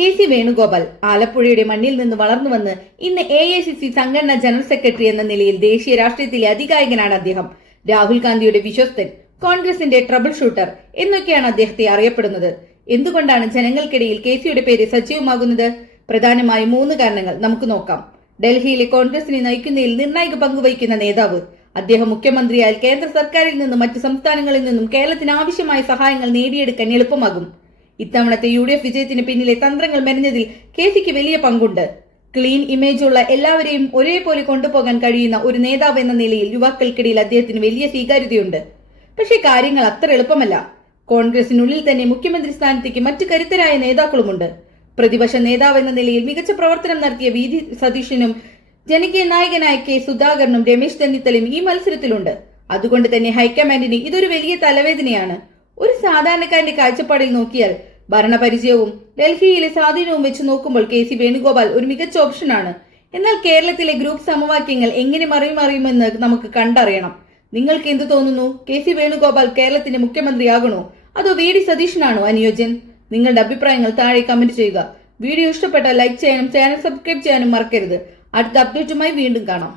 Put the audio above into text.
K C. Venugopal ആലപ്പുഴയുടെ മണ്ണിൽ നിന്ന് വളർന്നു വന്ന് ഇന്ന് AICC സംഘടനാ ജനറൽ സെക്രട്ടറി എന്ന നിലയിൽ ദേശീയ രാഷ്ട്രീയത്തിലെ അതികായകനാണ് അദ്ദേഹം. രാഹുൽ ഗാന്ധിയുടെ വിശ്വസ്തൻ, കോൺഗ്രസിന്റെ ട്രബിൾ ഷൂട്ടർ എന്നൊക്കെയാണ് അദ്ദേഹത്തെ അറിയപ്പെടുന്നത്. എന്തുകൊണ്ടാണ് ജനങ്ങൾക്കിടയിൽ കെ.സിയുടെ പേര് സജീവമാകുന്നത്? പ്രധാനമായും 3 കാരണങ്ങൾ നമുക്ക് നോക്കാം. ഡൽഹിയിലെ കോൺഗ്രസിനെ നയിക്കുന്നതിൽ നിർണായക പങ്കുവഹിക്കുന്ന നേതാവ്. അദ്ദേഹം മുഖ്യമന്ത്രിയായാൽ കേന്ദ്ര സർക്കാരിൽ നിന്നും മറ്റ് സംസ്ഥാനങ്ങളിൽ നിന്നും കേരളത്തിന് ആവശ്യമായ സഹായങ്ങൾ നേടിയെടുക്കാൻ എളുപ്പമാകും. ഇത്തവണത്തെ UDF വിജയത്തിന് പിന്നിലെ തന്ത്രങ്ങൾ മെനഞ്ഞതിൽ കെ.സിക്ക് വലിയ പങ്കുണ്ട്. ക്ലീൻ ഇമേജുള്ള എല്ലാവരെയും ഒരേപോലെ കൊണ്ടുപോകാൻ കഴിയുന്ന ഒരു നേതാവ് എന്ന നിലയിൽ യുവാക്കൾക്കിടയിൽ അദ്ദേഹത്തിന് വലിയ സ്വീകാര്യതയുണ്ട്. പക്ഷേ കാര്യങ്ങൾ അത്ര എളുപ്പമല്ല. കോൺഗ്രസിനുള്ളിൽ തന്നെ മുഖ്യമന്ത്രി സ്ഥാനത്തേക്ക് മറ്റു കരുത്തരായ നേതാക്കളുമുണ്ട്. പ്രതിപക്ഷ നേതാവ് എന്ന നിലയിൽ മികച്ച പ്രവർത്തനം നടത്തിയ VD സതീശനും ജനകീയ നായകനായ K. സുധാകരനും രമേശ് ചെന്നിത്തലയും ഈ മത്സരത്തിലുണ്ട്. അതുകൊണ്ട് തന്നെ ഹൈക്കമാൻഡിന് ഇതൊരു വലിയ തലവേദനയാണ്. ഒരു സാധാരണക്കാരന്റെ കാഴ്ചപ്പാടിൽ നോക്കിയാൽ ഭരണപരിചയവും ഡൽഹിയിലെ സ്വാധീനവും വെച്ച് നോക്കുമ്പോൾ കെ.സി. വേണുഗോപാൽ ഒരു മികച്ച ഓപ്ഷനാണ്. എന്നാൽ കേരളത്തിലെ ഗ്രൂപ്പ് സമവാക്യങ്ങൾ എങ്ങനെ മറിയുമെന്ന് നമുക്ക് കണ്ടറിയണം. നിങ്ങൾക്ക് എന്ത് തോന്നുന്നു? കെ.സി. വേണുഗോപാൽ കേരളത്തിന്റെ മുഖ്യമന്ത്രിയാകണോ അതോ VD സതീശനാണോ അനുയോജ്യൻ? നിങ്ങളുടെ അഭിപ്രായങ്ങൾ താഴെ കമന്റ് ചെയ്യുക. വീഡിയോ ഇഷ്ടപ്പെട്ടാൽ ലൈക്ക് ചെയ്യാനും ചാനൽ സബ്സ്ക്രൈബ് ചെയ്യാനും മറക്കരുത്. അടുത്ത അപ്ഡേറ്റുമായി വീണ്ടും കാണാം.